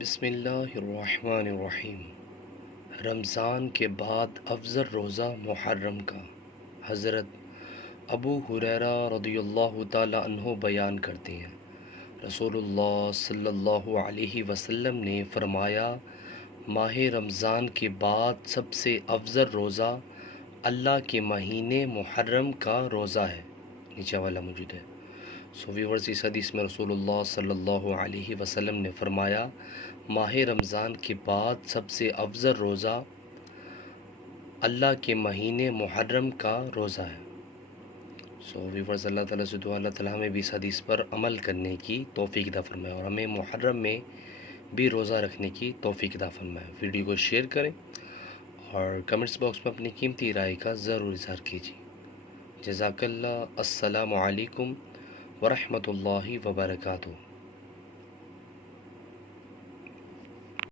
بسم اللہ الرحمن الرحیم۔ رمضان کے بعد افضل روزہ محرم کا۔ حضرت ابو ہریرہ رضی اللہ تعالی عنہ بیان کرتے ہیں، رسول اللہ صلی اللہ علیہ وسلم نے فرمایا، ماہ رمضان کے بعد سب سے افضل روزہ اللہ کے مہینے محرم کا روزہ ہے۔ نیچے والا موجود ہے۔ ویورز، اس حدیث میں رسول اللہ صلی اللہ علیہ وسلم نے فرمایا، ماہ رمضان کے بعد سب سے افضل روزہ اللہ کے مہینے محرم کا روزہ ہے۔ ویورز، اللہ تعالیٰ سے دعا اللہ تعالیٰ ہمیں بھی اس حدیث پر عمل کرنے کی توفیق عطا فرمائے اور ہمیں محرم میں بھی روزہ رکھنے کی توفیق عطا فرمائے۔ ویڈیو کو شیئر کریں اور کمنٹس باکس میں اپنی قیمتی رائے کا ضرور اظہار کیجیے۔ جزاک اللہ۔ السلام علیکم ورحمۃ اللہ وبرکاتہ۔